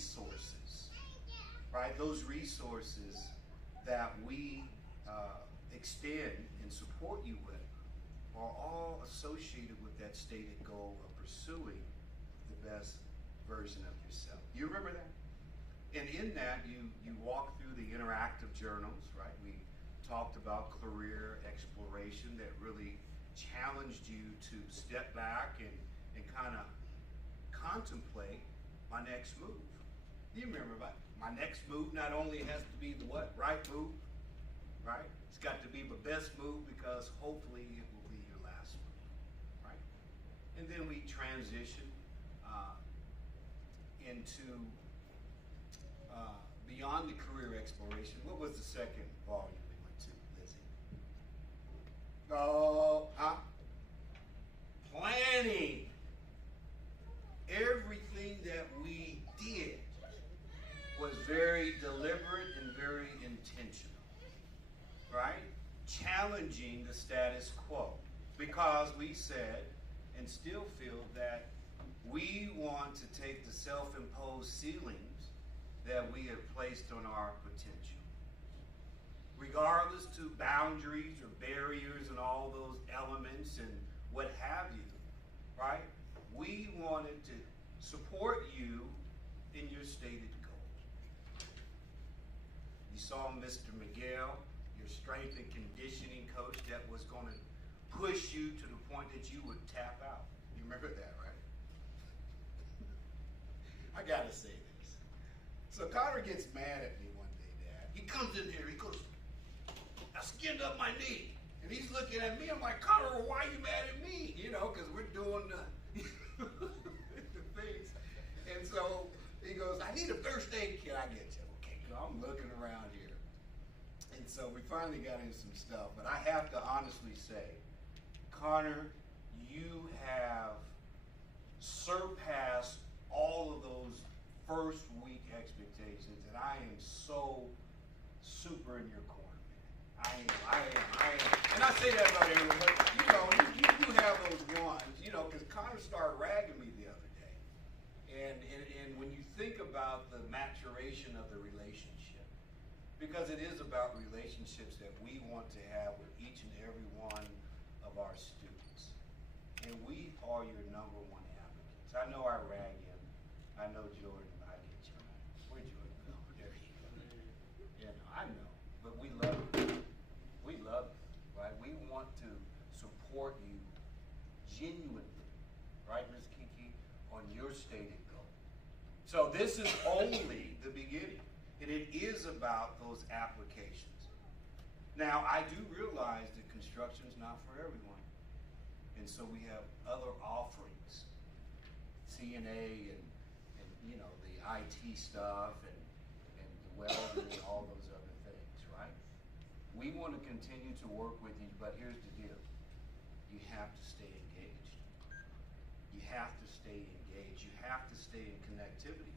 resources, right? Those resources that we extend and support you with are all associated with that stated goal of pursuing the best version of yourself. You remember that? And in that, you walk through the interactive journals, right? We talked about career exploration that really challenged you to step back and kind of contemplate my next move. You remember about my next move not only has to be the what? Right move, right? It's got to be the best move because hopefully it will be your last move, right? And then we transition into beyond the career exploration. What was the second volume we went to, Lizzie? Oh, planning. Everything that we did was very deliberate and very intentional, right? Challenging the status quo because we said and still feel that we want to take the self-imposed ceilings that we have placed on our potential. Regardless to boundaries or barriers and all those elements and what have you, right? We wanted to support you in your stated goal. You saw Mr. Miguel, your strength and conditioning coach that was going to push you to the point that you would tap out. You remember that, right? I gotta say this. So Connor gets mad at me one day, Dad. He comes in here, he goes, I skinned up my knee. And he's looking at me, I'm like, Connor, well, why are you mad at me? You know, because we're doing the things. And so he goes, I need a first aid kit. I get you. Okay, I'm looking around here. And so we finally got into some stuff. But I have to honestly say, Connor, you have surpassed all of those first week expectations, and I am so super in your corner, man. I am. And I say that about everyone, but you know, you do have those ones, you know, because Connor started ragging me the other day. And when you think about the maturation of the relationship, because it is about relationships that we want to have with each and every one of our students. And we are your number one advocates. I know I rag him. I know Jordan. I get you. Where'd Jordan go? There he goes. Yeah, no, I know. But we love you. We love you, right? We want to support you genuinely, right, Ms. Kiki, on your stated goal. So this is only the beginning. And it is about those applications. Now, I do realize that construction is not for everyone. And so we have other offerings, CNA and you know, the IT stuff and the welding and all those other things, right? We want to continue to work with you, but here's the deal. You have to stay engaged. You have to stay engaged. You have to stay in connectivity.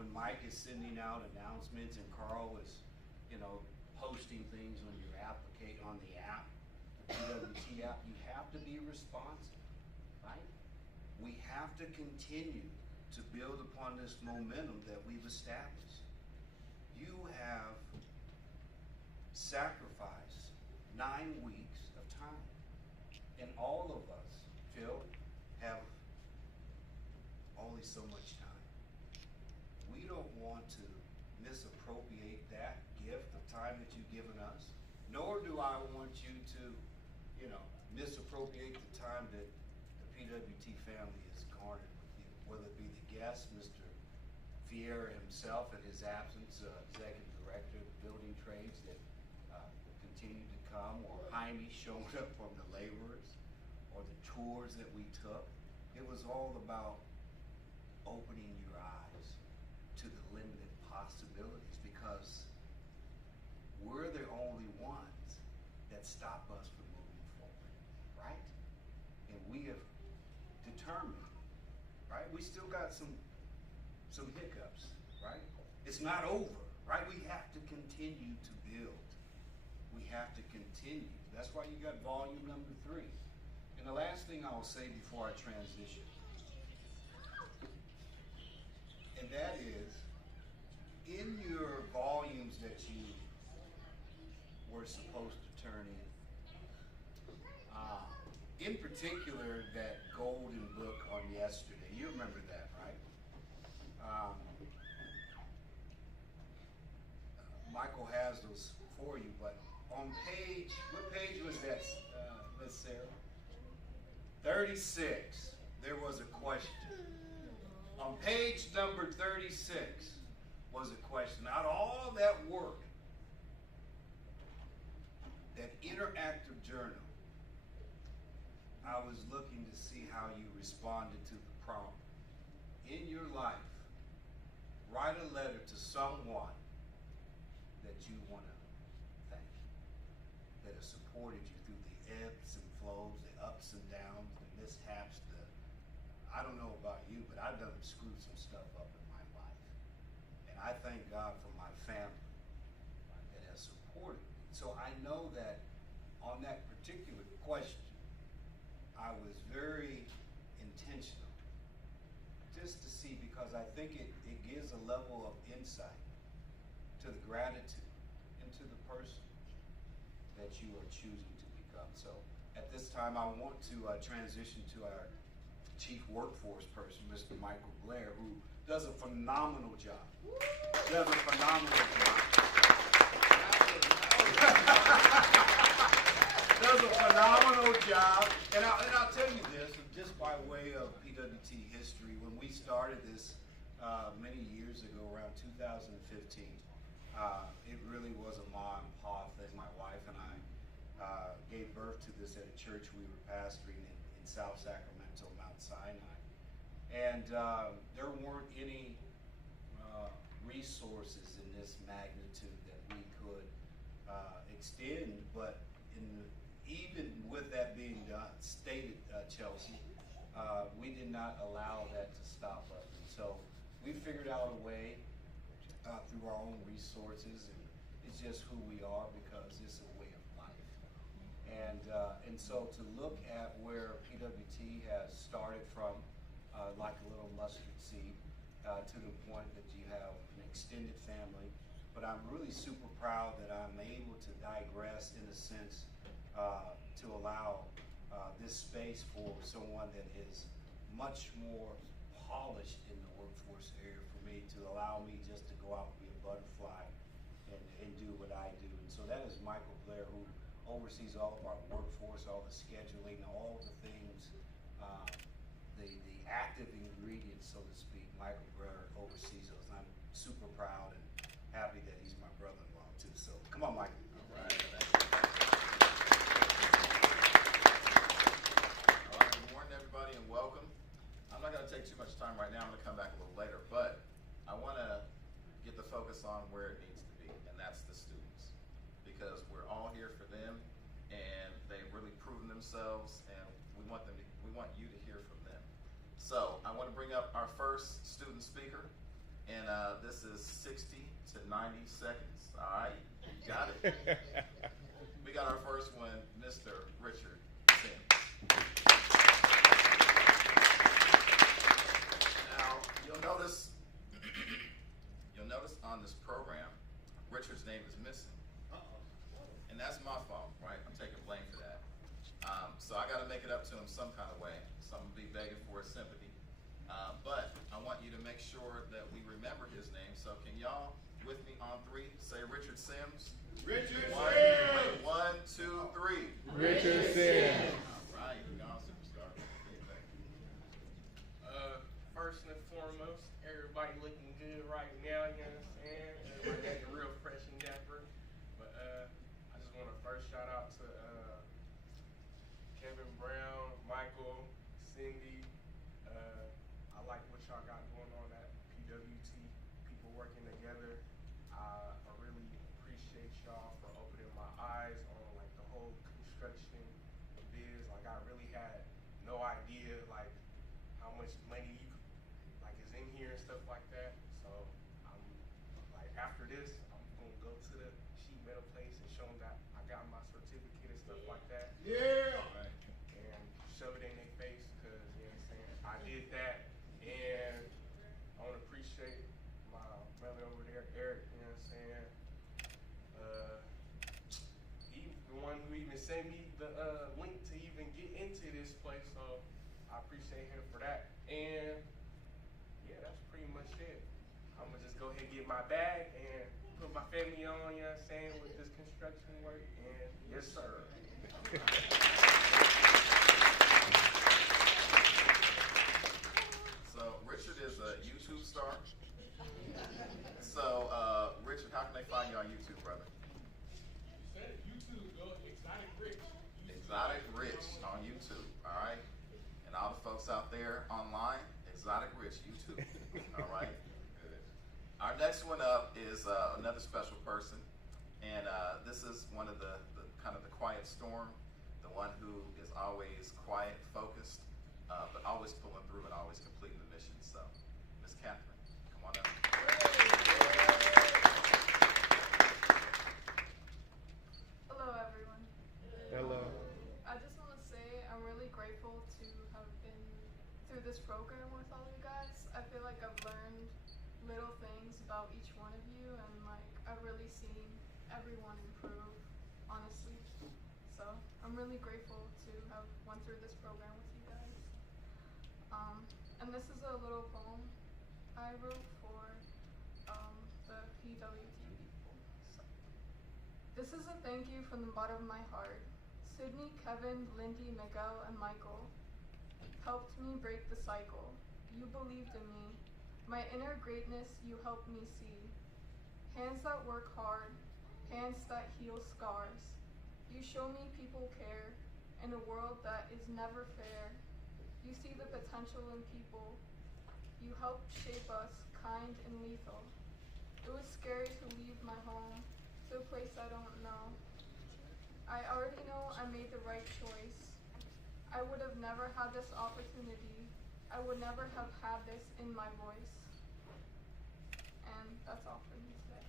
When Mike is sending out announcements and Carl is, you know, posting things on your on the app, the PWT app, you have to be responsive, right? We have to continue to build upon this momentum that we've established. You have sacrificed 9 weeks of time. And all of us, Phil, have only so much time. We don't want to misappropriate that gift of time that you've given us, nor do I want you to, you know, misappropriate the time that the PWT family has garnered with you, whether it be the guest, Mr. Fier himself in his absence, Executive Director of the Building Trades that continued to come, or Jaime showing up from the laborers, or the tours that we took. It was all about opening your eyes to the limited possibilities, because we're the only ones that stop us from moving forward, right? And we have determined, right? We still got some hiccups, right? It's not over, right? We have to continue to build. We have to continue. That's why you got volume number 3. And the last thing I'll say before I transition, and that is, in your volumes that you were supposed to turn in particular, that golden book on yesterday, you remember that, right? Michael has those for you, but on page, what page was that, Miss Sarah? 36, there was a question. On page number 36 was a question. Out of all that work, that interactive journal, I was looking to see how you responded to the prompt. In your life, write a letter to someone that you want to thank, that has supported you through the ebbs and flows, the ups and downs, the mishaps, I don't know about you, but I've done screwed some stuff up in my life. And I thank God for my family that has supported me. So I know that on that particular question, I was very intentional just to see, because I think it gives a level of insight to the gratitude and to the person that you are choosing to become. So at this time, I want to transition to our Chief Workforce person, Mr. Michael Blair, who does a phenomenal job. Does a phenomenal job. Does a phenomenal job. And I'll tell you this, just by way of PWT history, when we started this many years ago, around 2015, it really was a ma and pa thing. My wife and I gave birth to this at a church we were pastoring in South Sacramento, Mount Sinai. And there weren't any resources in this magnitude that we could extend, but even with that being stated, Chelsea, we did not allow that to stop us. And so we figured out a way through our own resources, and it's just who we are, because it's a way of life. And so to look at where PWT has started from, like a little mustard seed, to the point that you have an extended family. But I'm really super proud that I'm able to digress in a sense to allow this space for someone that is much more polished in the workforce area, for me to allow me just to go out and be a butterfly and do what I do. And so that is Michael Blair, who oversees all of our workforce, all the scheduling, all the things, the active ingredients, so to speak. Michael Blair oversees those, and I'm super proud and happy that he's my brother-in-law too. So come on, Michael. All right. All right, good morning, everybody, and welcome. I'm not going to take too much time right now. I'm going to come back a little later, but I want to get the focus on where it needs to be, and that's the students, because we're all here for them, and they've really proven themselves, and we want you to hear from them. So I want to bring up our first student speaker, and this is 60 to 90 seconds. All right, you got it. We got our first one, Mr. Richard Sims. Now you'll notice on this program, Richard's name is missing, and that's my fault, right? I'm taking blame for that. So I got to make it up to him some kind of way. So I'm gonna be begging for his sympathy. But I want you to make sure that we remember his name. So can y'all, with me on three, say Richard Sims? Richard Sims! Wait, 1, 2, 3. Richard Sims. All right, you're gone, superstar. First and foremost, everybody looking good right now, you know what I'm saying? Everybody looking real fresh and dapper. But I just want to first shout out to Kevin Brown, Michael, Cindy. I like what y'all got going on at PWT, people working together. I really appreciate y'all for opening my eyes on like the whole construction biz. Like I really had no idea like how much money like is in here and stuff like that. So I'm like, after this, I'm gonna go to the sheet metal place and show them that I got my certificate and stuff like that. Yeah! Right. And shove it in their face, because you know what I'm saying, I did that. And I want to appreciate my brother over there, Eric. And yeah, that's pretty much it. I'm gonna just go ahead and get my bag and put my family on, you know what I'm saying, with this construction work. And yes, sir. So Richard is a YouTube star. So Richard, how can they find you on YouTube, brother? You said it, YouTube, go Exotic Rich. Exotic Rich on YouTube, all right? And all the folks out there online, Exotic Rich YouTube, all right? Good. Our next one up is another special person, and this is one of the kind of the quiet storm, the one who is always quiet, focused, but always pulling through and always completing the mission. So, Miss Catherine, come on up. Hello, everyone. Hello. I just want to say I'm really grateful to have been through this program with all you guys. I feel like I've learned little things about each one of you, and like I've really seen everyone improve, honestly. So I'm really grateful to have went through this program with you guys. And this is a little poem I wrote for the PWT people. So, this is a thank you from the bottom of my heart. Sydney, Kevin, Lindy, Miguel, and Michael helped me break the cycle. You believed in me. My inner greatness you helped me see. Hands that work hard, hands that heal scars. You show me people care in a world that is never fair. You see the potential in people. You help shape us, kind and lethal. It was scary to leave my home to a place I don't know. I already know I made the right choice. I would have never had this opportunity. I would never have had this in my voice. And that's all for me today.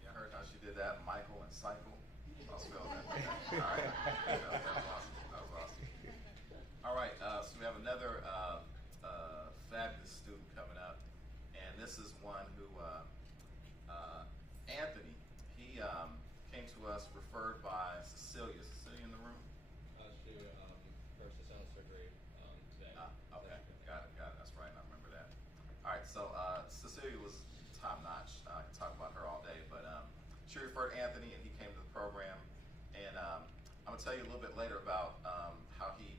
You heard how she did that, Michael and Cycle. I'll spell that. All right. That was awesome. That was awesome. All right. So we have another fabulous student coming up, and this is one who Anthony. He came to us referred by Cecilia. Cecilia in the room? She purchased sound surgery today. Okay, got it. That's right, I remember that. All right, so Cecilia was top notch. I can talk about her all day, but she referred Anthony, and he came to the program. And I'm gonna tell you a little bit later about how he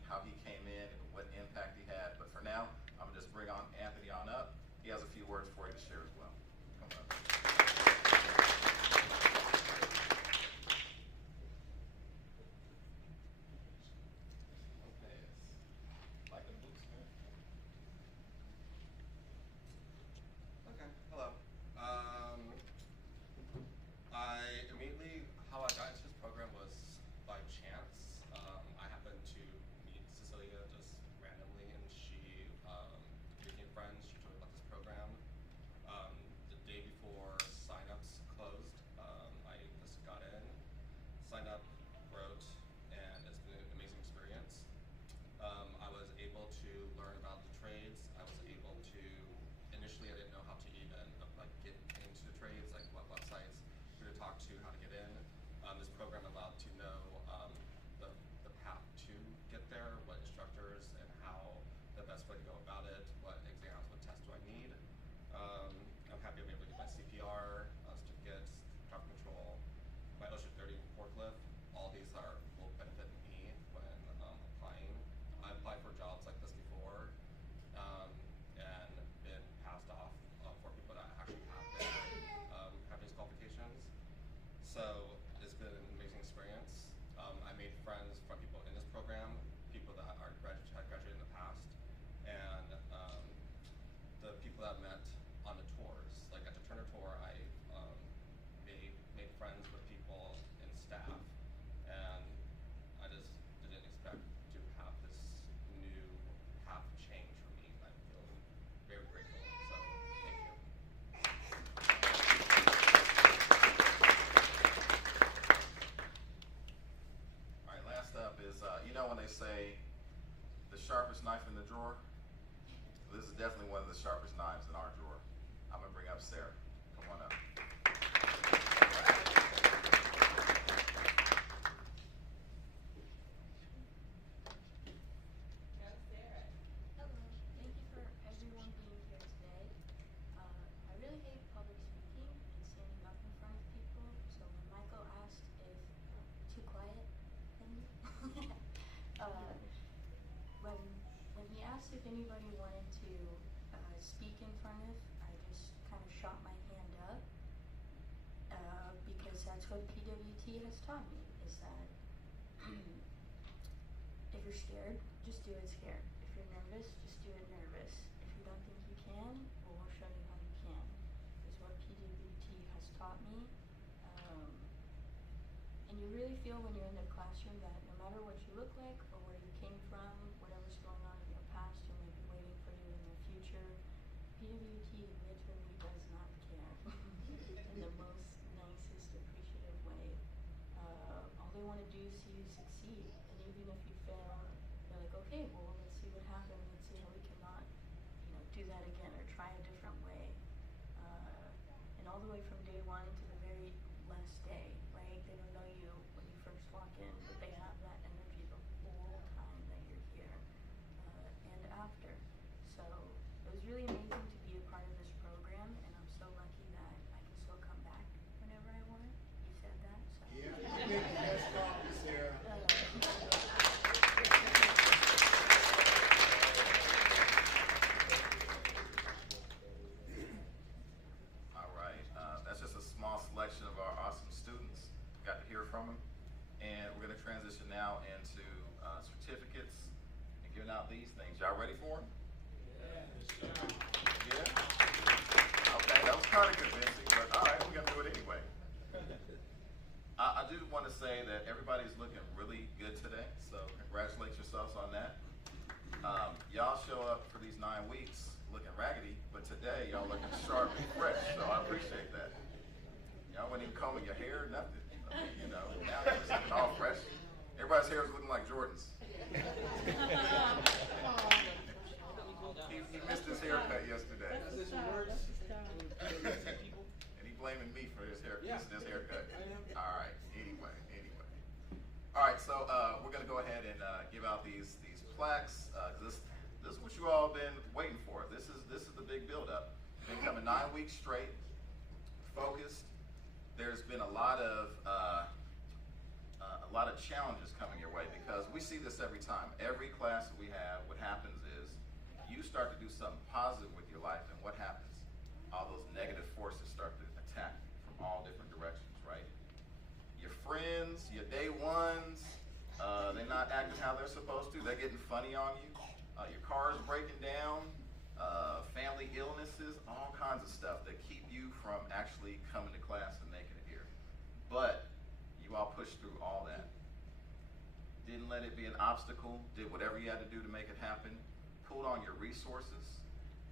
came in and what impact he had. But for now, I'm gonna just bring on Anthony on up. He has a few words for you to share as well. Come on up. Like the boots, man. Okay, hello. How I got into this program was by chance. I happened to meet Cecilia just randomly, and she became friends. She told me about this program. The day before signups closed, I just got in, signed up, wrote, and it's been an amazing experience. I was able to learn about the trades. I was able to, initially I didn't know how to even get into the trades, like what websites, who to talk to, how to get in. This program allowed to know the path to get there, what instructors and how the best way to go about it, what exams, what tests do I need. I'm happy I'm able to get my CPR, certificates, traffic control, my OSHA 30 forklift. All these will benefit me when applying. I applied for jobs like this before and been passed off for people that actually have these qualifications. So it's been an amazing experience. front of. I just kind of shot my hand up because that's what PWT has taught me, is that if you're scared, just do it scared. If you're nervous, just do it nervous. If you don't think you can, well, we'll show you how you can, is what PWT has taught me. And you really feel when you're in the classroom that no matter what you look like or where you came from, whatever's going on in your past or maybe waiting for you in the future, PWT literally does not care in the most nicest, appreciative way. All they want to do is see you succeed. And even if you fail, they're like, okay, well, let's see what happened. Let's see how we cannot, do that again or try a different way. And all the way from day one to the very last day, right? They don't know you when you first walk in, but they have that energy the whole time that you're here and after. So it was really amazing to be a part of this program, and I'm so lucky that I can still come back whenever I want. You said that, so. Yeah, you made the best copy, Sarah. All right, that's just a small selection of our awesome students. Got to hear from them. And we're going to transition now into certificates and giving out these things. Y'all ready for them? Yeah? Okay, that was kind of convincing, but all right, we're going to do it anyway. I do want to say that everybody's looking really good today, so congratulate yourselves on that. Y'all show up for these 9 weeks looking raggedy, but today y'all looking sharp and fresh, so I appreciate that. Y'all wasn't even combing your hair, nothing. I mean, now you're just looking all fresh. Everybody's hair is looking like Jordan's. He missed his haircut yesterday. And he blaming me for his hair, missing his haircut. All right, anyway. All right, so we're going to go ahead and give out these plaques. This is what you all have been waiting for. This is the big build-up. Been coming 9 weeks straight, focused. There's been a lot of challenges coming your way because we see this every time. Every class that we have, what happens is you start to do something positive with your life, and what happens? All those negative forces start to attack you from all different directions, right? Your friends, your day ones, they're not acting how they're supposed to. They're getting funny on you. Your car's breaking down. Family illnesses, all kinds of stuff that keep you from actually coming to class and making it here. But you all pushed through all that. Didn't let it be an obstacle. Did whatever you had to do to make it happen. Pulled on your resources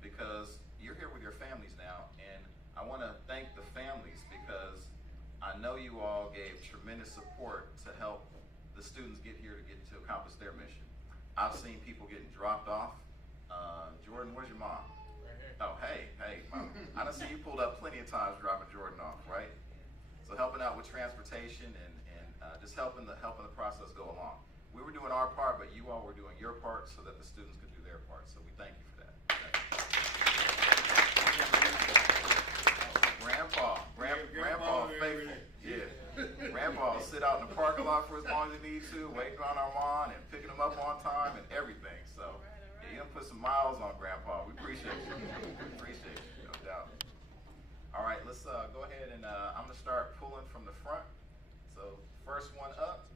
because you're here with your families now, and I want to thank the families because I know you all gave tremendous support to help the students get here to accomplish their mission. I've seen people getting dropped off. Jordan, where's your mom? Right here. Oh, hey, Mom. I done see you pulled up plenty of times dropping Jordan off, right? So helping out with transportation and just helping the process go along. We were doing our part, but you all were doing your part so that the students could do their part. So we thank you for that. Grandpa, faithful. Yeah. Grandpa will sit out in the parking lot for as long as he needs to, waiting on our mom and picking him up on time and everything. So yeah, you done put some miles on Grandpa. We appreciate you. No doubt. All right, let's go ahead and I'm going to start pulling from the front. So first one up,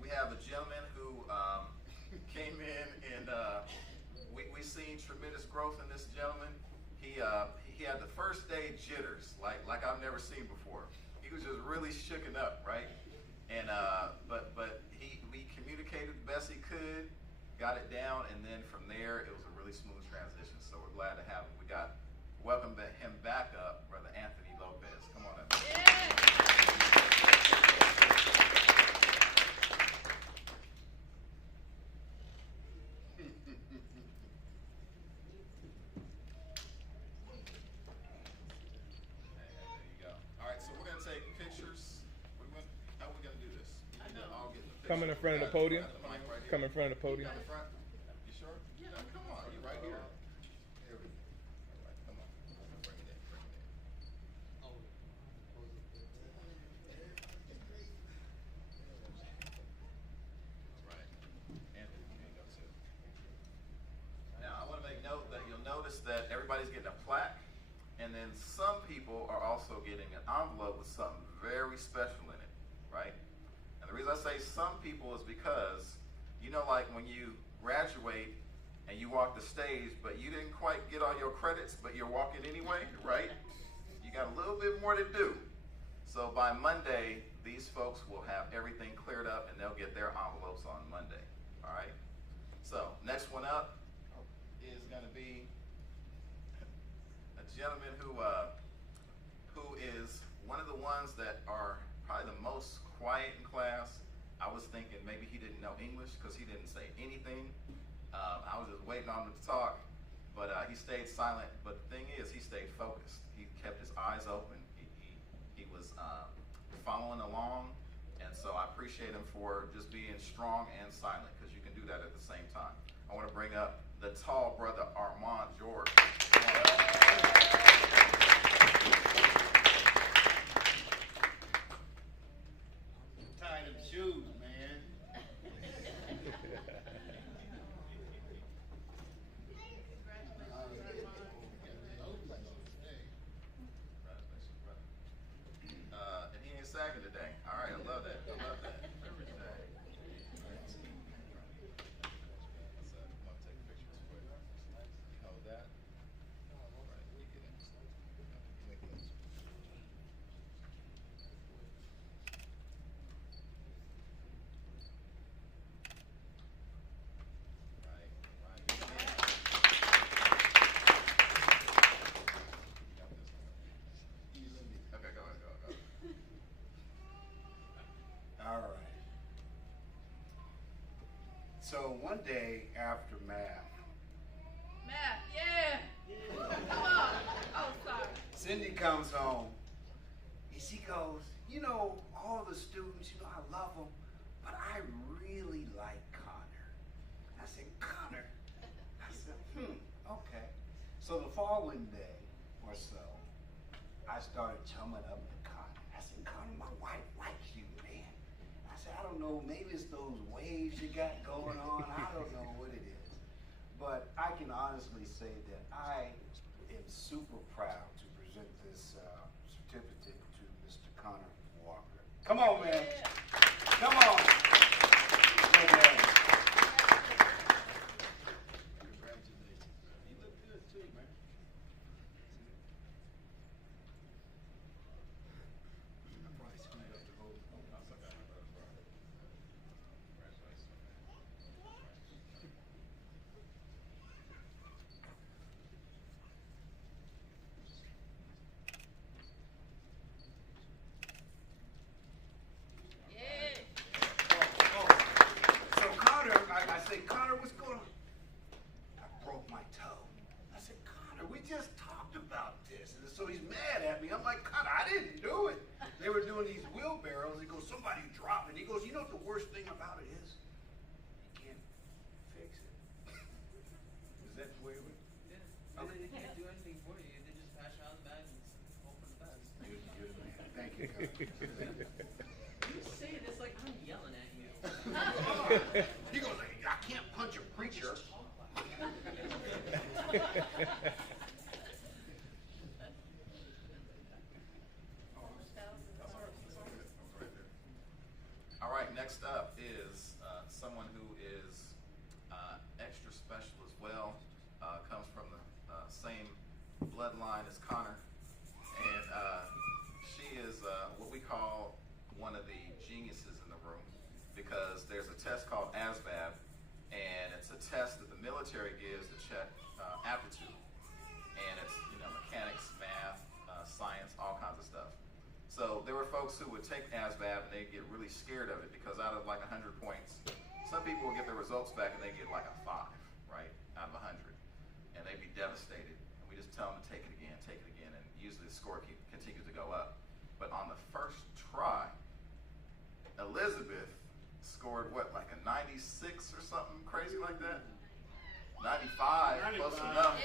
we have a gentleman who came in and we seen tremendous growth in this gentleman. He had the first day jitters like I've never seen before. He was just really shooken up, right? And but we communicated the best he could, got it down, and then from there it was a really smooth transition. So we're glad to have him. We got welcome him back up, Brother Anthony Lopez. Come on up. Come in front of the podium. Come in front of the podium. You front? You sure? Yeah, come on. You right here. There we go. All right, come on. Bring it in. All right. Anthony, here you go too. Now, I want to make note that you'll notice that everybody's getting And then some people are also getting an envelope with something very special in it, right? And the reason I say some people is because, you know, like when you graduate and you walk the stage, but you didn't quite get all your credits, but you're walking anyway, right? You got a little bit more to do. So by Monday, these folks will have everything cleared up and they'll get their envelopes on Monday, all right? So next one up is gonna be a gentleman who is one of the ones that are probably the most quiet in class. I was thinking maybe he didn't know English because he didn't say anything. I was just waiting on him to talk, but he stayed silent. But the thing is, he stayed focused. He kept his eyes open. He was following along, and so I appreciate him for just being strong and silent, because you can do that at the same time. I want to bring up the tall brother, Armand George. Tie them shoes, man. Congratulations, brother. And he ain't sagging today. All right, I love that. I love that. Every day. Let's come up, take pictures quick. You hold that. All right, you get it. You make this. Right, right. You got this one. Okay, go ahead, go. All right. So one day after math, Yeah. Come on. Oh, sorry. Cindy comes home and she goes, you know, all the students, you know, I love them, but I really like Connor. I said, Connor? I said, okay. So the following day or so, I started chumming up with Connor. I said, Connor, my wife likes you, man. I said, I don't know, maybe it's those waves you got going on. I don't know what it is. But I can honestly say that I am super proud to present this certificate to Mr. Connor Walker. Come on, man. Come on. Yeah. You look good too, man. I probably screwed up the whole thing. So Connor, I said, Connor, what's going on? I broke my toe. I said, Connor, we just talked about this. And so he's mad at me. I'm like, Connor, I didn't do it. They were doing these wheelbarrows. He goes, somebody dropped it. He goes, you know what the worst thing about it is? You can't fix it. Is that the way it was? Yeah. They can't do anything for you. They just pass around the bag and hope for the best. Good man. Thank you, Connor. You say this like I'm yelling at you. He goes, I can't punch a preacher. All right, next up is someone who is extra special as well, comes from the same bloodline as Connor, and she is what we call one of the geniuses in the room, because there's a test called ASVAB, and it's a test that the military gives to check aptitude, and it's, you know, mechanics, math, science, all kinds of stuff. So there were folks who would take ASVAB and they'd get really scared of it, because out of like 100 points, some people would get their results back and they get like a 5, right, out of 100, and they'd be devastated. And we just tell them to take it again, and usually the score continues to go up. But on the first try, Elizabeth scored what, like a 96 or something crazy like that? 95, close enough.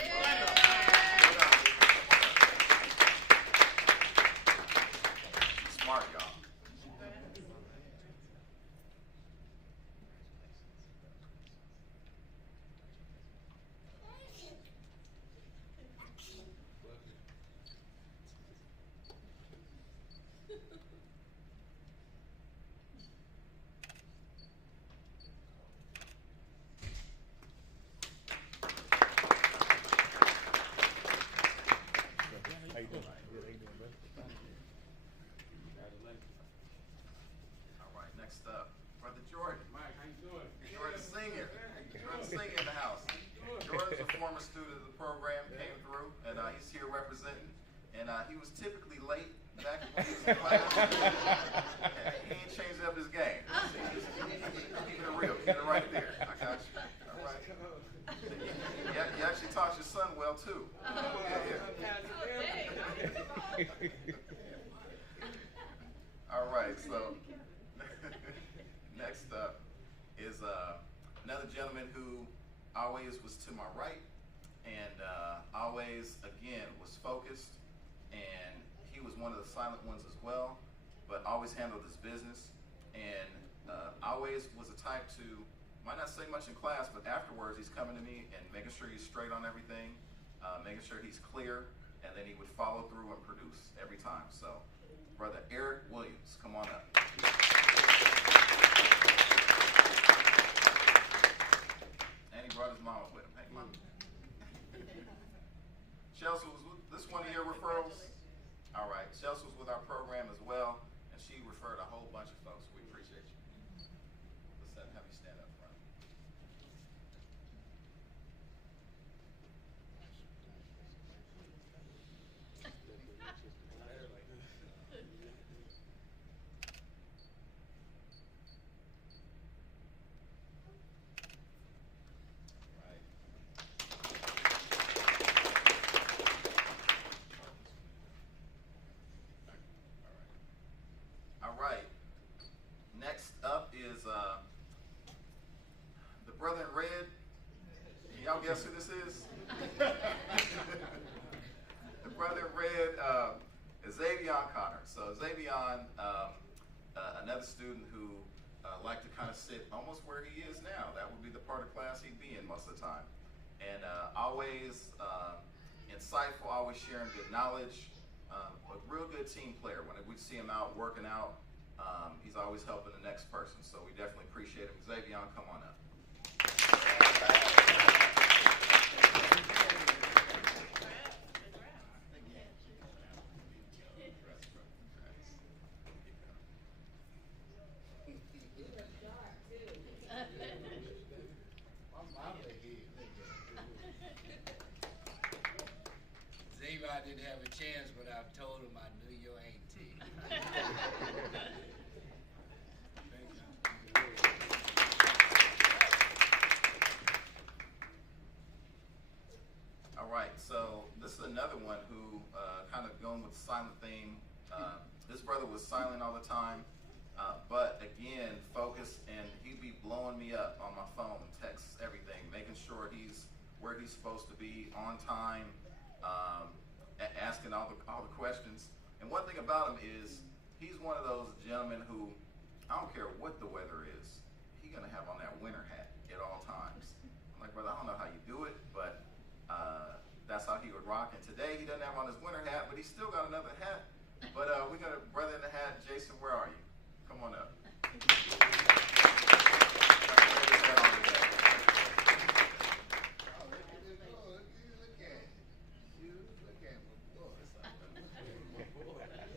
Smart, y'all. former student of the program, came through, and he's here representing. And he was typically late back when he was in class. He ain't changed up his game. Keep it real. Keep it right there. I got you. All right. You actually taught your son well, too. All right, so next up is another gentleman who always was to my right and always, again, was focused, and he was one of the silent ones as well, but always handled his business, and always was a type to, might not say much in class, but afterwards he's coming to me and making sure he's straight on everything, making sure he's clear, and then he would follow through and produce every time. So, Brother Eric Williams, come on up. And he brought his mama with him. Hey, Mom. Chelsea was with this one of your referrals? All right. Chelsea was with our program as well, and she referred a whole bunch of folks. We appreciate you. Let's have you stand up front. All right. Next up is the brother in red. Can y'all guess who this is? The brother in red is Xavion Connor. So Xavion, another student who liked to kind of sit almost where he is now. That would be the part of class he'd be in most of the time. And always insightful, always sharing good knowledge. A real good team player. When we see him out working out, he's always helping the next person. So we definitely appreciate him. Xavion, come on up. Xavier didn't have a chance, but I told him I knew your auntie. All right, so this is another one who kind of going with the silent theme. This brother was silent all the time, but again, focused, and he'd be blowing me up on my phone, texts, everything, making sure he's where he's supposed to be, on time, asking all the questions. And one thing about him is he's one of those gentlemen who, I don't care what the weather is, he's gonna have on that winter hat at all times. I'm like, brother, I don't know how you do it, but that's how he would rock. And today he doesn't have on his winter hat, but he's still got another hat. But we got a brother in the hat. Jason, where are you? Come on up.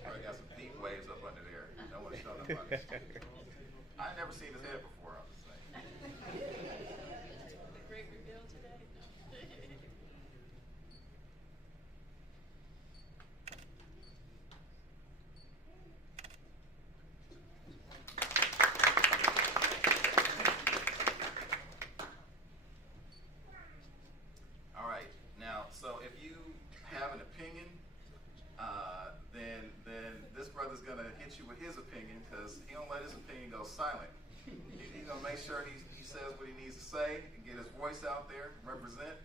Probably got some deep waves up under there. No one's showing up on this. I ain't never seen his head before, I'm just saying. The great reveal today? All right. Now, so if you have an opinion, then this brother's gonna hit you with his opinion, because he don't let his opinion go silent. He's gonna make sure he says what he needs to say and get his voice out there, represent.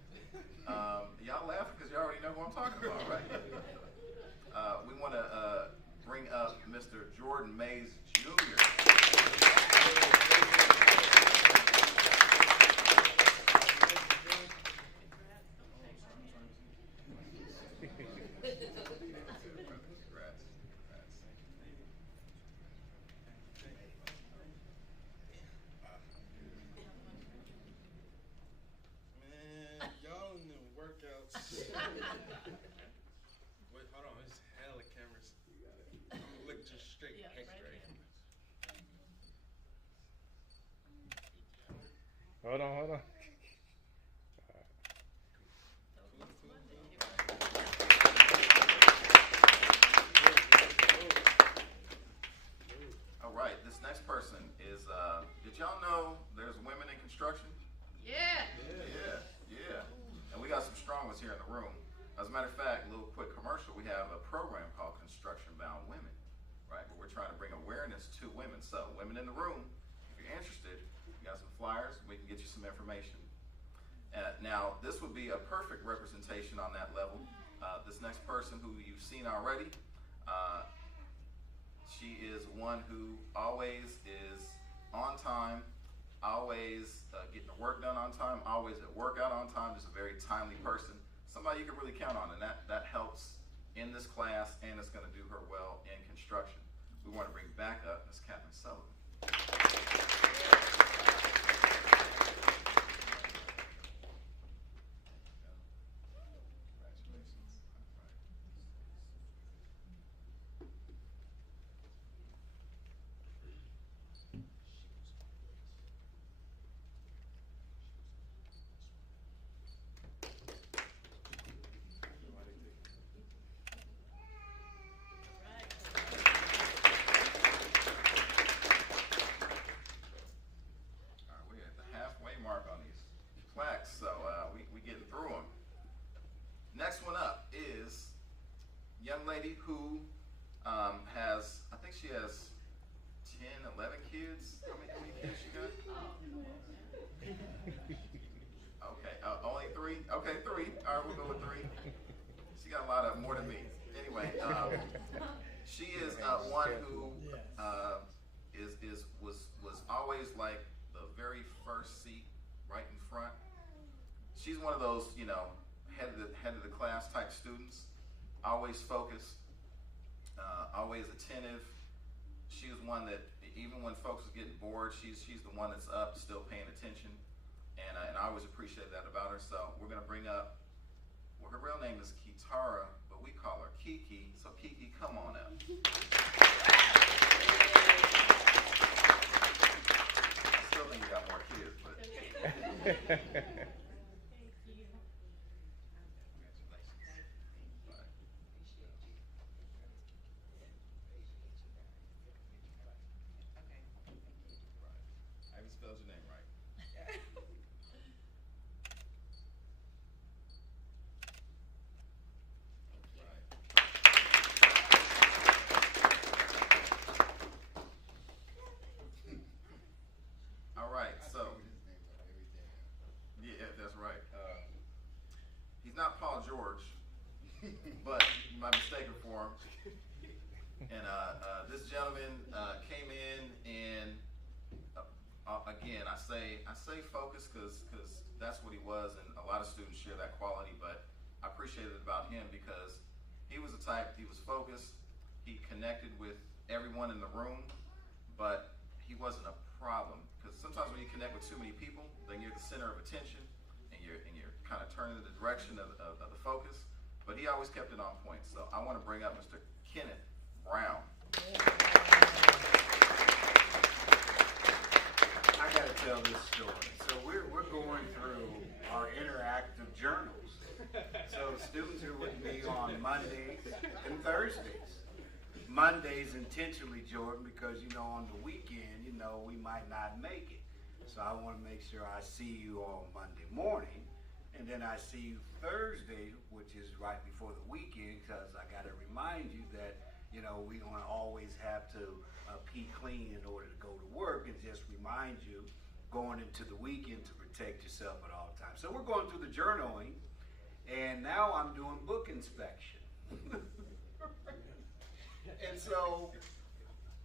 Y'all laughing because you already know who I'm talking about, right? We want to bring up Mr. Jordan Mays Jr. Man, y'all in the workouts. Wait, hold on, there's hella cameras. Look just straight, Yeah, X-ray. right there. Hold on. fact, a little quick commercial, we have a program called Construction Bound Women, right? Where we're trying to bring awareness to women. So women in the room, if you're interested, we got some flyers, we can get you some information. Now, this would be a perfect representation on that level. This next person who you've seen already, she is one who always is on time, always getting the work done on time, always at workout on time, just a very timely person. Somebody you can really count on, and that helps in this class, and it's going to do her well in construction. We want to bring back up Ms. Catherine Sullivan. Next one up is a young lady who has, I think she has 10, 11 kids. How many kids she got? Okay, only 3? Okay, 3. All right, we'll go with 3. She got a lot of more than me. Anyway, she is one who was always like the very first seat right in front. She's one of those, you know, head of the class type students, always focused, always attentive. She was one that even when folks was getting bored, she's the one that's up, still paying attention, and I always appreciate that about her. So we're gonna bring up, well, her real name is Kitara, but we call her Kiki. So Kiki, come on up. I still think you got more kids, but. Spelled your name right. All right, so yeah, that's right. He's not Paul George, but you might be mistaken for him. And this gentleman came in and. Again, I say focus because that's what he was, and a lot of students share that quality, but I appreciated it about him because he was the type, he was focused, he connected with everyone in the room, but he wasn't a problem, because sometimes when you connect with too many people, then you're the center of attention, and you're kind of turning in the direction of the focus, but he always kept it on point. So I want to bring up Mr. Kenneth Brown. I got to tell this story. So we're going through our interactive journals. So students are with me on Mondays and Thursdays. Mondays intentionally, Jordan, because you know on the weekend, you know, we might not make it. So I want to make sure I see you on Monday morning, and then I see you Thursday, which is right before the weekend, because I got to remind you that, you know, we don't always have to pee clean in order to go to work, and just remind you going into the weekend to protect yourself at all times. So we're going through the journaling, and now I'm doing book inspection. And so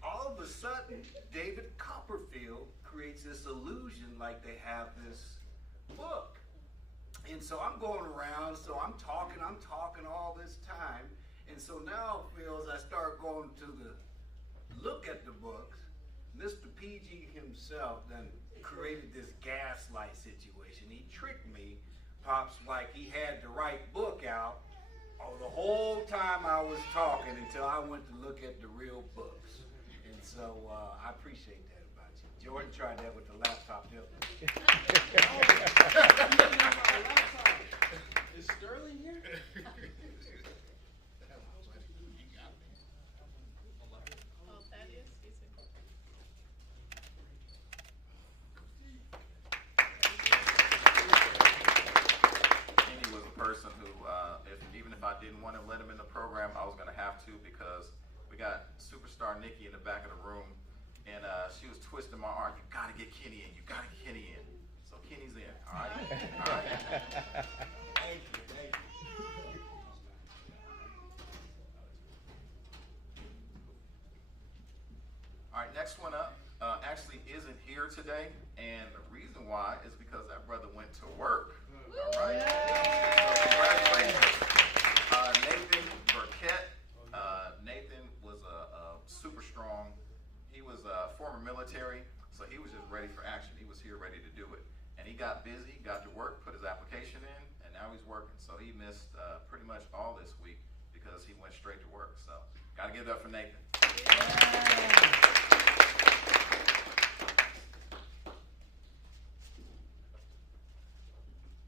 all of a sudden, David Copperfield creates this illusion like they have this book. And so I'm going around, so I'm talking all this time. And so now it feels I start going to look at the books. Mr. PG himself then created this gaslight situation. He tricked me, Pops, like he had the right book out the whole time I was talking until I went to look at the real books. And so I appreciate that about you. Jordan tried that with the laptop, didn't he? Is Sterling here? Person who, even if I did didn't want to let him in the program, I was going to have to, because we got superstar Nikki in the back of the room, and she was twisting my arm. You got to get Kenny in. You got to get Kenny in. So Kenny's in. All right. All right. Thank you. Thank you. All right, next one up actually isn't here today, and the reason why is because that brother went to work. All right. So congratulations, Nathan Burkett. Nathan was a super strong. He was former military, so he was just ready for action. He was here ready to do it, and he got busy, got to work, put his application in, and now he's working. So he missed pretty much all this week because he went straight to work. So gotta give it up for Nathan.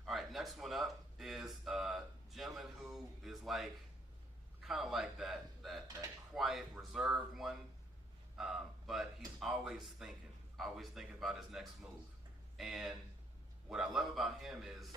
All right, next one up is a gentleman who is like, kind of like that quiet, reserved one, but he's always thinking about his next move. And what I love about him is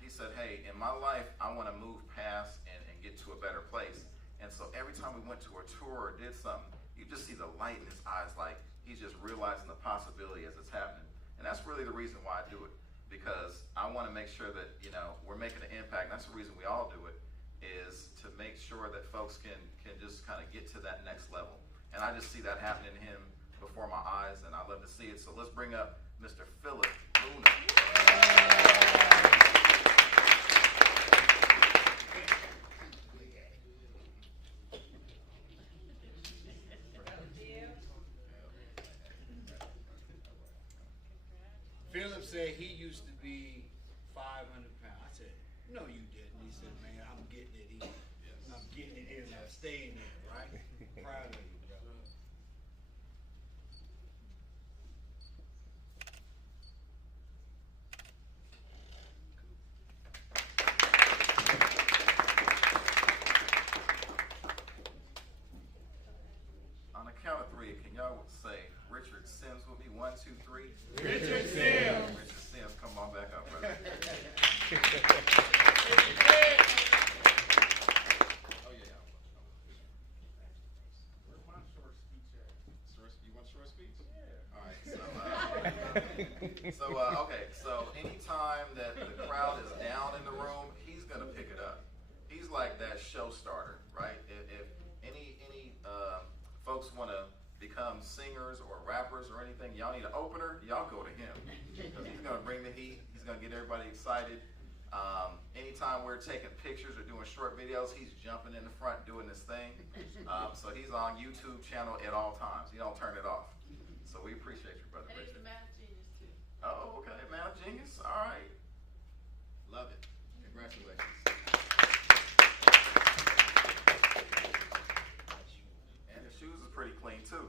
he said, hey, in my life, I want to move past and get to a better place. And so every time we went to a tour or did something, you just see the light in his eyes, like he's just realizing the possibility as it's happening. And that's really the reason why I do it, because I want to make sure that, you know, we're making an impact. And that's the reason we all do it, is to make sure that folks can just kind of get to that next level. And I just see that happening to him before my eyes, and I love to see it. So let's bring up Mr. Philip Luna. Philip said he used to be 500 pounds. I said, no, you didn't. He said, man, I'm getting it in. I'm getting it in. I'm staying in, right? Proud of you, brother. On the count of three, can y'all say Richard Sims with me? 1, 2, 3. Richard Sims. Richard Sims, come on back up, brother. Oh yeah. Where's my short speech at? You want short speech? Yeah. All right. Okay. So anytime that the crowd is down in the room, he's gonna pick it up. He's like that show starter, right? If any folks want to become singers or rappers or anything, y'all need an opener, y'all go to him, because he's gonna bring the heat. He's gonna get everybody excited. Anytime we're taking pictures or doing short videos, he's jumping in the front doing this thing. So he's on YouTube channel at all times. He don't turn it off. So we appreciate you, brother And he's Richard. a math genius too. Oh, okay, math genius. All right, love it. Congratulations. And his shoes is pretty clean too.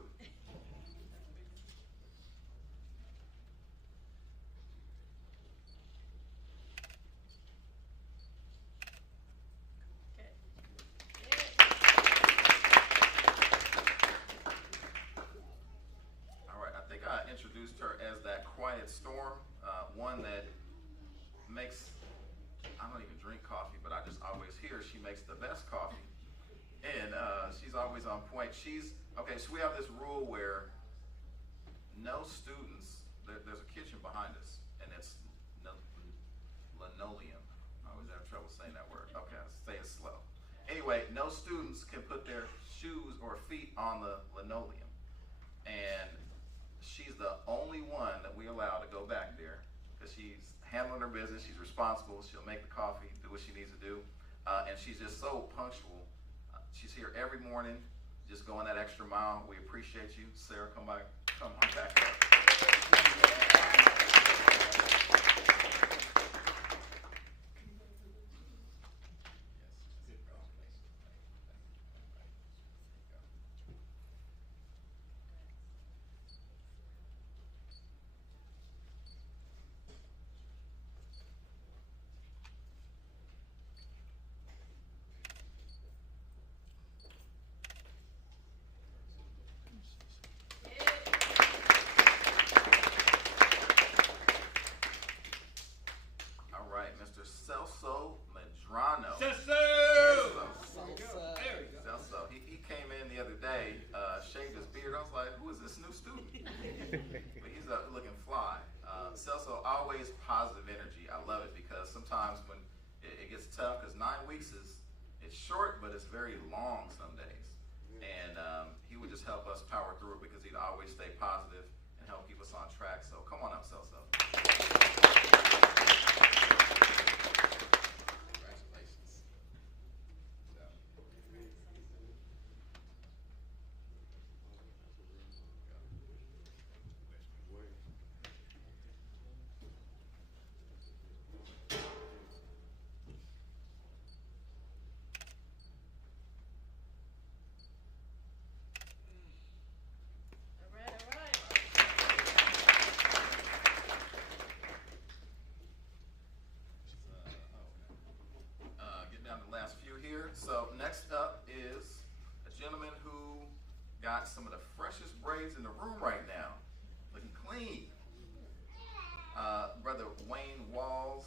All right, I think I introduced her as that quiet storm, one that makes, I don't even drink coffee, but I just always hear she makes the best coffee. And she's always on point. Okay, so we have this rule where no students, there's a kitchen behind us, and it's linoleum. I always have trouble saying that word. Okay, I'll say it slow. Anyway, no students can put their shoes or feet on the linoleum. And she's the only one that we allow to go back there, because she's handling her business, she's responsible, she'll make the coffee, do what she needs to do, and she's just so punctual. She's here every morning, just going that extra mile. We appreciate you. Sarah, come on back up. it's very long some days. And he would just help us power through it because he'd always stay positive and help keep us on track. So come on up, Celso. Congratulations. Getting down to the last few here. So next up is a gentleman who got some of the freshest braids in the room right now. Looking clean. Brother Wayne Walls,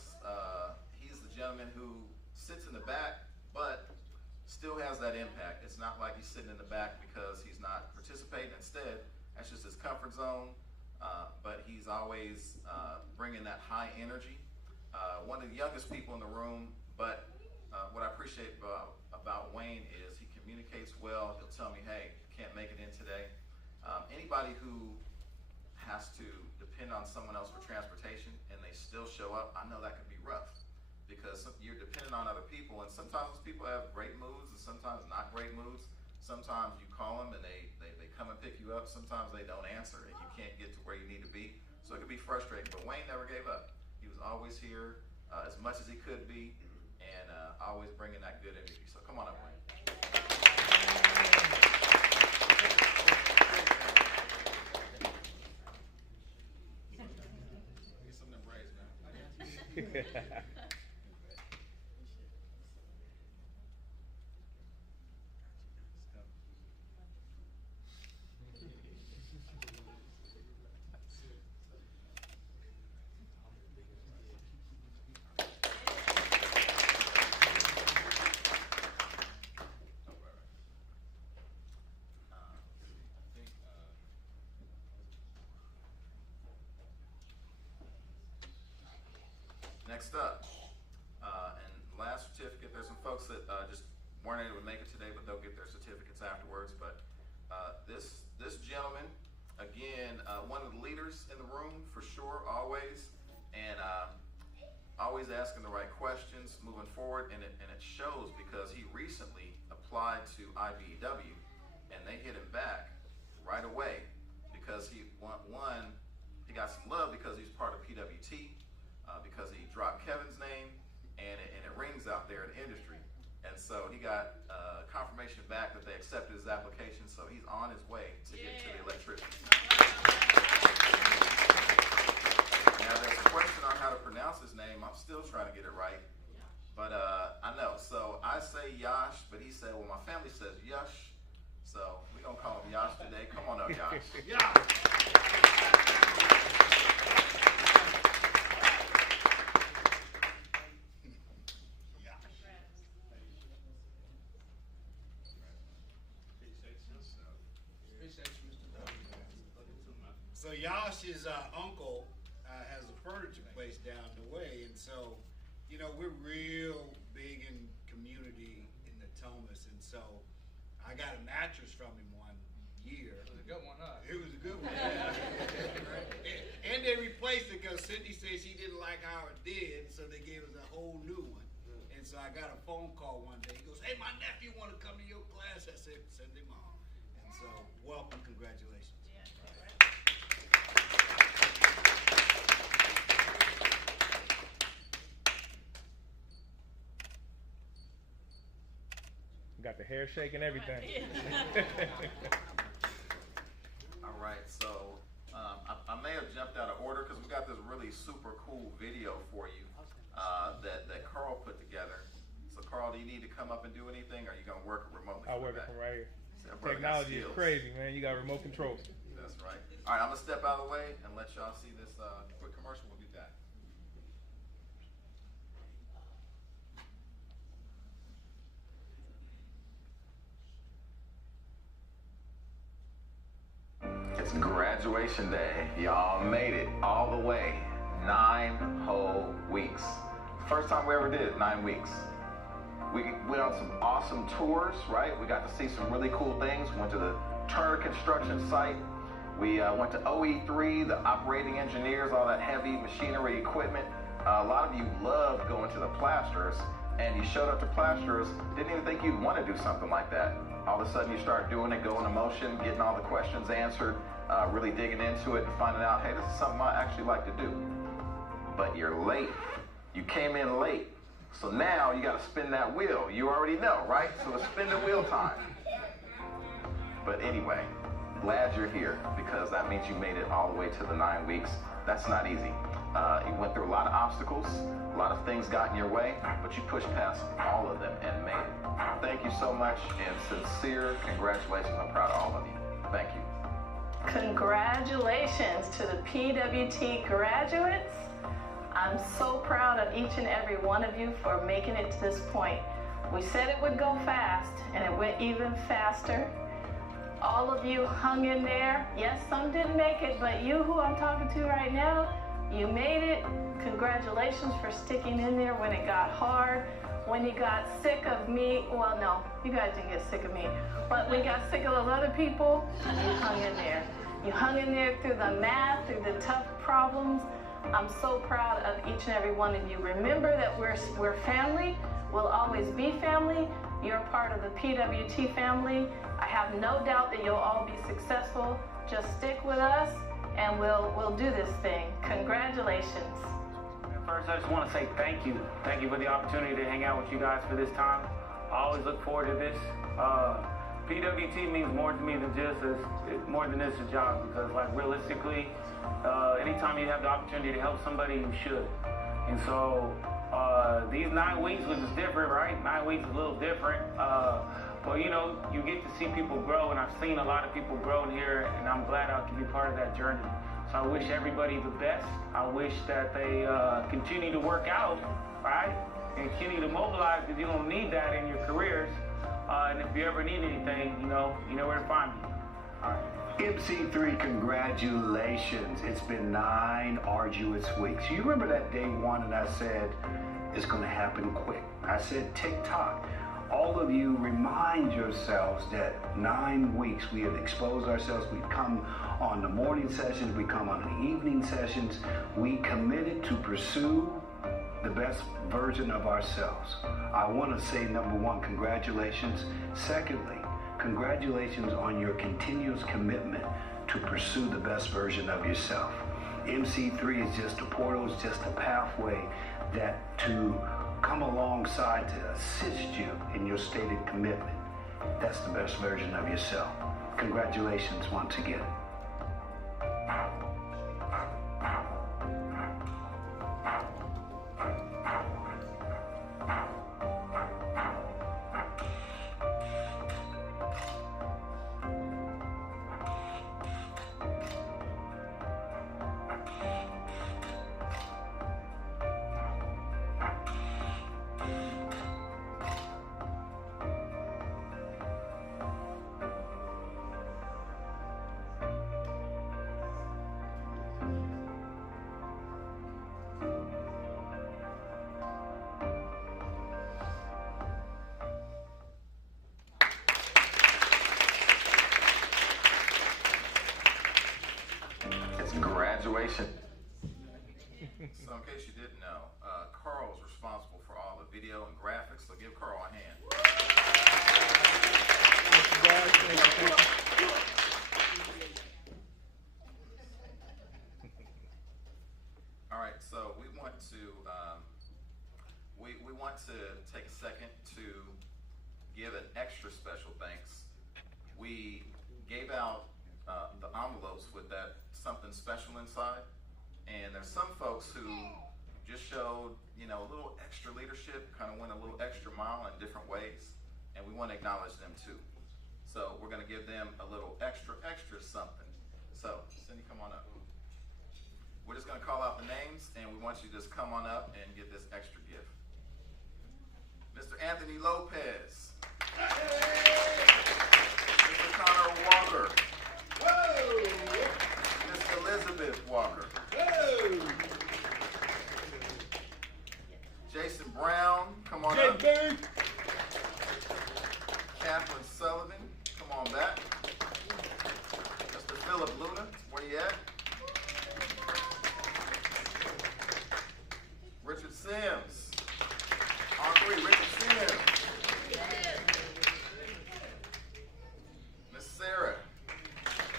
he's the gentleman who sits in the back, but still has that impact. It's not like he's sitting in the back because he's not participating. Instead, that's just his comfort zone. But he's always bringing that high energy. One of the youngest people in the room, but what I appreciate about Wayne is he communicates well. He'll tell me, hey, can't make it in today. Anybody who has to depend on someone else for transportation and they still show up, I know that can be rough because you're dependent on other people, and sometimes those people have great moods and sometimes not great moods. Sometimes you call them and they come and pick you up. Sometimes they don't answer and you can't get to where you need to be. So it can be frustrating, but Wayne never gave up. He was always here as much as he could be and always bringing that good energy. So come on up, Wayne. Get some of them braids, man. Next up, and last certificate, there's some folks that just weren't able to make it today, but they'll get their certificates afterwards. But this gentleman, again, one of the leaders in the room for sure, always, and always asking the right questions, moving forward, and it shows because he recently applied to IBEW, and they hit him back right away because he got some love because he's part of PWT. Because he dropped Kevin's name and it rings out there in the industry. And so he got confirmation back that they accepted his application, so he's on his way to get to the electrician. Now there's a question on how to pronounce his name. I'm still trying to get it right. But I know. So I say Yash, but he said, well, my family says Yush. So we're going to call him Yash today. Come on up, Yash. Yeah. So Yash's uncle has a furniture place down the way, and so, you know, we're real big in community in the Thomas, and so I got a mattress from him one year. It was a good one, huh? It was a good one. And they replaced it because Cindy said she didn't like how it did, so they gave us a whole new one. And so I got a phone call one day. He goes, hey, my nephew want to come to your class. I said, send him on. And so, welcome, congratulations. Got the hair shaking, everything. All right, so I may have jumped out of order because we got this really super cool video for you that Carl put together. So Carl, do you need to come up and do anything, or are you gonna work remotely? I work it from right here. See, that brother got Technology is skills. crazy, man. You got remote control. That's right. All right, I'm gonna step out of the way and let y'all see this quick commercial. We'll be back. It's graduation day. Y'all made it all the way. 9 whole weeks. First time we ever did 9 weeks. We went on some awesome tours, right? We got to see some really cool things. Went to the Turner construction site. We went to OE3, the operating engineers, all that heavy machinery equipment. A lot of you loved going to the plasterers, and you showed up to plasterers, didn't even think you'd want to do something like that. All of a sudden you start doing it, going to motion, getting all the questions answered, really digging into it and finding out, hey, this is something I actually like to do. But you're late. You came in late. So now you got to spin that wheel. You already know, right? So it's spin the wheel time. But anyway, glad you're here because that means you made it all the way to the 9 weeks. That's not easy. You went through a lot of obstacles, a lot of things got in your way, but you pushed past all of them and made it. Thank you so much and sincere congratulations. I'm proud of all of you. Thank you. Congratulations to the PWT graduates. I'm so proud of each and every one of you for making it to this point. We said it would go fast, and it went even faster. All of you hung in there. Yes, some didn't make it, but you who I'm talking to right now, you made it. Congratulations for sticking in there when it got hard. When you got sick of me, well, no, you guys didn't get sick of me, but when you got sick of those other people, you hung in there. You hung in there through the math, through the tough problems. I'm so proud of each and every one of you. Remember that we're family. We'll always be family. You're part of the PWT family. I have no doubt that you'll all be successful. Just stick with us, and we'll do this thing. Congratulations. First, I just want to say thank you. Thank you for the opportunity to hang out with you guys for this time. I always look forward to this. PWT means more to me than more than just a job, because like realistically, anytime you have the opportunity to help somebody, you should. And so these 9 weeks was just different, right? 9 weeks is a little different. But you know, you get to see people grow, and I've seen a lot of people grow in here, and I'm glad I can be part of that journey. So I wish everybody the best. I wish that they continue to work out, right? And continue to mobilize, because you're gonna need that in your careers. And if you ever need anything, you know where to find me. All right. MC3, congratulations. It's been 9 arduous weeks. You remember that day one, and I said, it's gonna happen quick. I said, tick-tock. All of you remind yourselves that 9 weeks we have exposed ourselves. We come on the morning sessions, we come on the evening sessions. We committed to pursue the best version of ourselves. I want to say, number one, congratulations. Secondly, congratulations on your continuous commitment to pursue the best version of yourself. MC3 is just a portal, it's just a pathway that to come alongside to assist you in your stated commitment. That's the best version of yourself. Congratulations once again. Graduation. So in case you didn't know, Carl is responsible for all the video and graphics, so give Carl a hand. All right, so we want to take a second to give an extra special thanks. We gave out the envelopes with that something special inside, and there's some folks who just showed, a little extra leadership, kind of went a little extra mile in different ways, and we want to acknowledge them too. So we're going to give them a little extra something. So Cindy, come on up. We're just going to call out the names, and we want you to just come on up and get this extra gift. Mr. Anthony Lopez. Mr. Connor Walker. Whoa! Miss Elizabeth Walker. Whoa! Jason Brown, come on up. JB. Catherine Sullivan, come on back. Mr. Philip Luna, where you at? Richard Sims. On 3, Richard Sims. Miss Sarah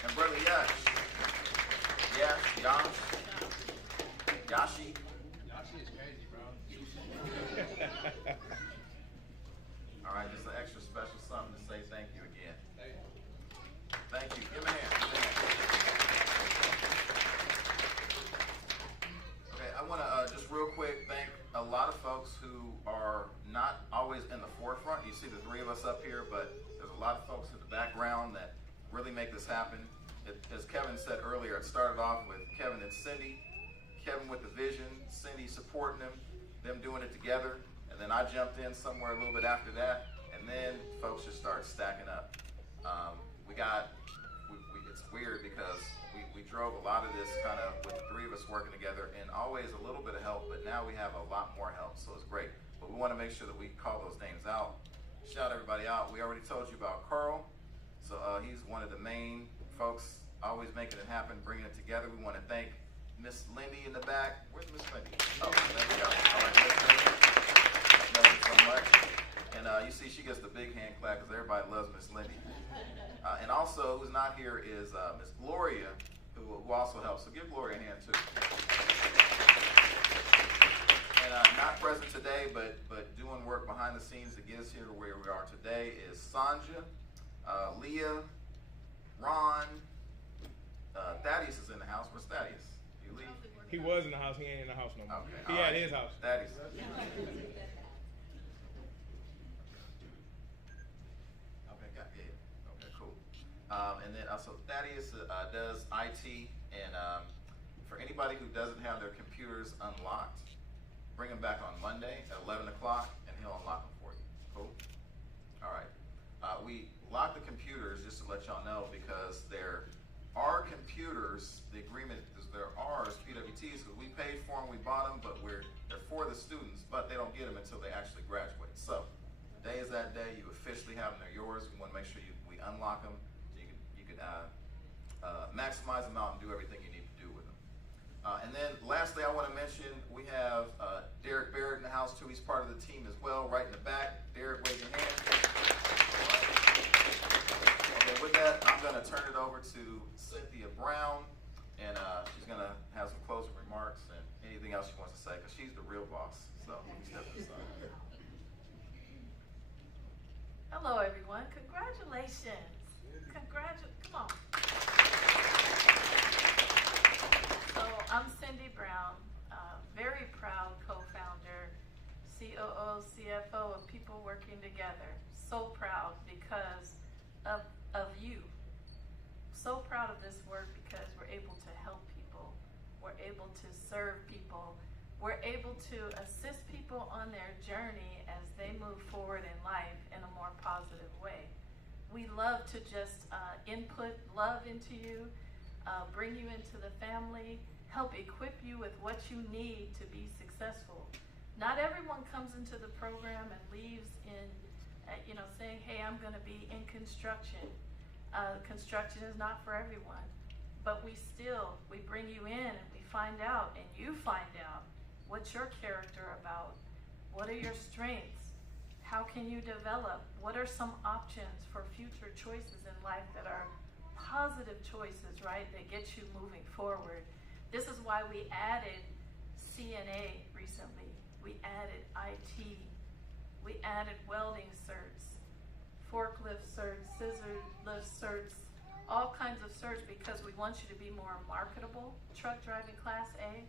and Brother Yash. Yashi. Yashi is crazy, bro. All right, just an extra special something to say thank you again. Thank you. Give me a hand. Okay, I want to just real quick thank a lot of folks who are not always in the forefront. You see the 3 of us up here, but there's a lot of folks in the background that really make this happen. As Kevin said earlier, it started off with Kevin and Cindy. Kevin with the vision, Cindy supporting them doing it together. And then I jumped in somewhere a little bit after that. And then folks just started stacking up. It's weird because we drove a lot of this kind of with the 3 of us working together and always a little bit of help, but now we have a lot more help, so it's great. But we want to make sure that we call those names out. Shout everybody out. We already told you about Carl. So he's one of the main folks always making it happen, bringing it together. We want to thank Miss Lindy in the back. Where's Miss Lindy? Oh, there we go. All right, Miss Lindy. Love you so much. And you see she gets the big hand clap because everybody loves Miss Lindy. And also, who's not here is Miss Gloria, who also helps. So give Gloria a hand too. And not present today, but doing work behind the scenes to get us here to where we are today is Sanja, Leah, Ron, Thaddeus is in the house. Where's Thaddeus? You leave? He was in the house. He ain't in the house no more. Okay. He had his house. Thaddeus. Okay, cool. And then also Thaddeus does IT, and for anybody who doesn't have their computers unlocked, bring them back on Monday at 11 o'clock, and he'll unlock them for you. Cool? All right. We lock the computers, just to let y'all know, because there are computers, the agreement is there are as PWTs, because we paid for them, we bought them, but they're for the students, but they don't get them until they actually graduate. So today is that day. You officially have them. They're yours. We want to make sure we unlock them so you can maximize them out and do everything you need to do with them. And then lastly, I want to mention we have Derek Barrett in the house too. He's part of the team as well, right in the back. Derek, wave your hand. Okay, with that, I'm going to turn it over to Cynthia Brown, and she's going to have some closing remarks and anything else she wants to say, because she's the real boss. So let me step aside. Hello, everyone. Congratulations. Come on. So I'm Cindy Brown, very proud co-founder, COO, CFO of People Working Together. So proud because of you. So proud of this work because we're able to help people. We're able to serve people. We're able to assist people on their journey as they move forward in life in a more positive way. We love to just input love into you, bring you into the family, help equip you with what you need to be successful. Not everyone comes into the program and leaves in, saying, hey, I'm going to be in construction. Construction is not for everyone, but we bring you in and we find out, and you find out what's your character about, what are your strengths, how can you develop, what are some options for future choices in life that are positive choices, right, that get you moving forward. This is why we added CNA recently. We added IT. We added welding certs, forklift certs, scissor lift certs, all kinds of certs, because we want you to be more marketable. Truck driving class A.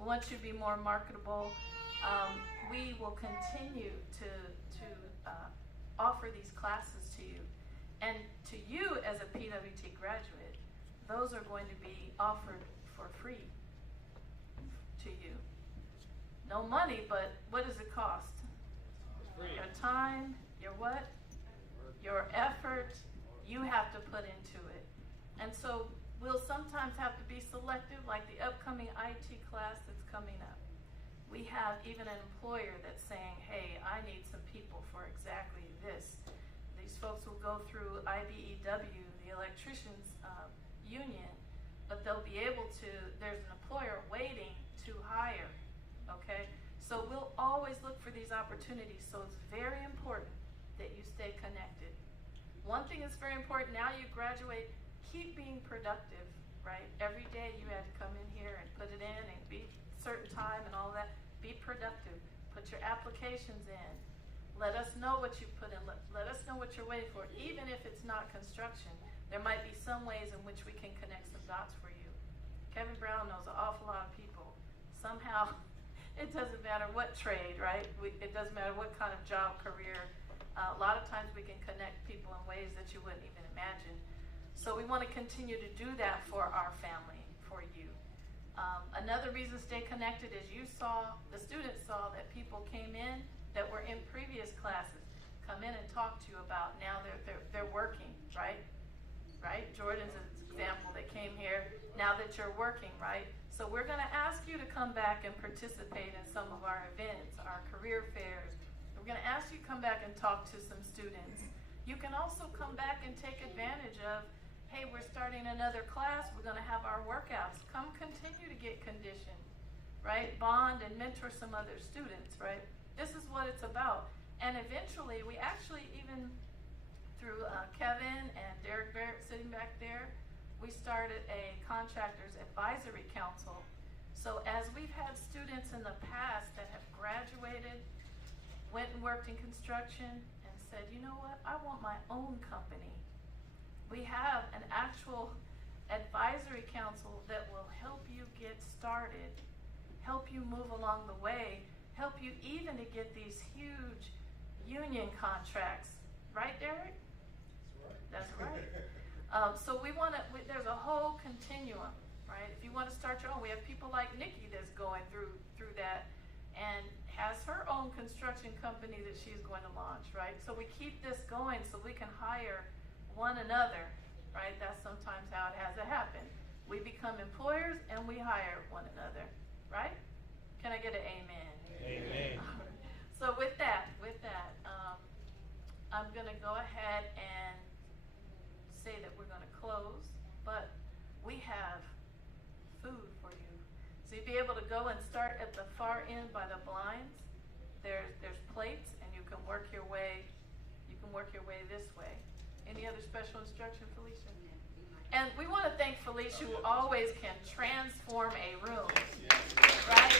We want you to be more marketable. We will continue to offer these classes to you. And to you as a PWT graduate, those are going to be offered for free to you. No money, but what does it cost? Your time, your what? Your effort, you have to put into it. And so we'll sometimes have to be selective, like the upcoming IT class that's coming up. We have even an employer that's saying, hey, I need some people for exactly this. These these folks will go through IBEW, the electricians union, but they'll be able to, there's an employer waiting to hire, okay? So we'll always look for these opportunities, so it's very important that you stay connected. One thing that's very important, now you graduate, keep being productive, right? Every day you have to come in here and put it in and be certain time and all that. Be productive. Put your applications in. Let us know what you put in. Let us know what you're waiting for. Even if it's not construction, there might be some ways in which we can connect some dots for you. Kevin Brown knows an awful lot of people. Somehow, it doesn't matter what trade, right? It doesn't matter what kind of job, career. A lot of times we can connect people in ways that you wouldn't even imagine. So we want to continue to do that for our family, for you. Another reason to stay connected is the students saw that people came in that were in previous classes, come in and talk to you about now they're working, right? Right? Jordan's an example. They came here now that you're working, right? So we're going to ask you to come back and participate in some of our events, our career fairs. We're going to ask you to come back and talk to some students. You can also come back and take advantage of, hey, we're starting another class. We're going to have our workouts. Come continue to get conditioned, right? Bond and mentor some other students, right? This is what it's about. And eventually, we actually even, through Kevin and Derek Barrett sitting back there, we started a contractors advisory council. So as we've had students in the past that have graduated, went and worked in construction, and said, you know what, I want my own company. We have an actual advisory council that will help you get started, help you move along the way, help you even to get these huge union contracts. Right, Derek? That's right. So there's a whole continuum, right? If you want to start your own, we have people like Nikki that's going through that and has her own construction company that she's going to launch, right? So we keep this going so we can hire one another, right? That's sometimes how it has to happen. We become employers and we hire one another, right? Can I get an amen? Amen. So with that, I'm going to go ahead and say that we're going to close, but we have food for you. So you'll be able to go and start at the far end by the blinds. There's plates, and you can work your way. You can work your way this way. Any other special instruction, Felicia? And we want to thank Felicia, who always can transform a room, right?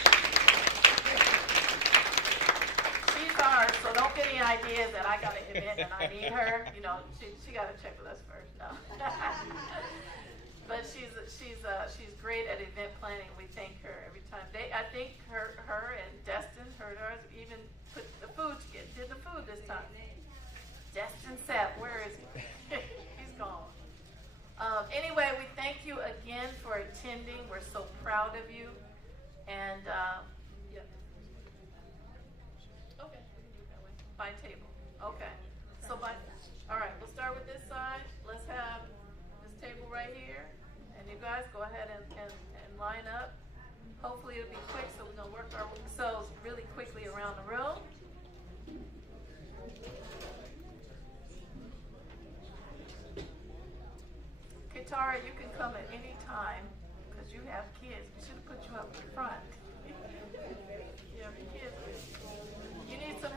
She's ours, so don't get any ideas that I got an event and I need her. You know, she got to check with us first. No, but she's great at event planning. We thank her every time. I think her and Destin heard ours. Even put the food. Did the food this time. Destin Sapp, where is he? He's gone. Anyway, we thank you again for attending. We're so proud of you. And yeah. Okay, we can do it that way. By table. Okay. So all right, we'll start with this side. Let's have this table right here. And you guys go ahead and line up. Hopefully it'll be quick, so we're gonna work ourselves really quickly around the room. Tara, you can come at any time because you have kids. We should have put you up in front. You have kids. You need some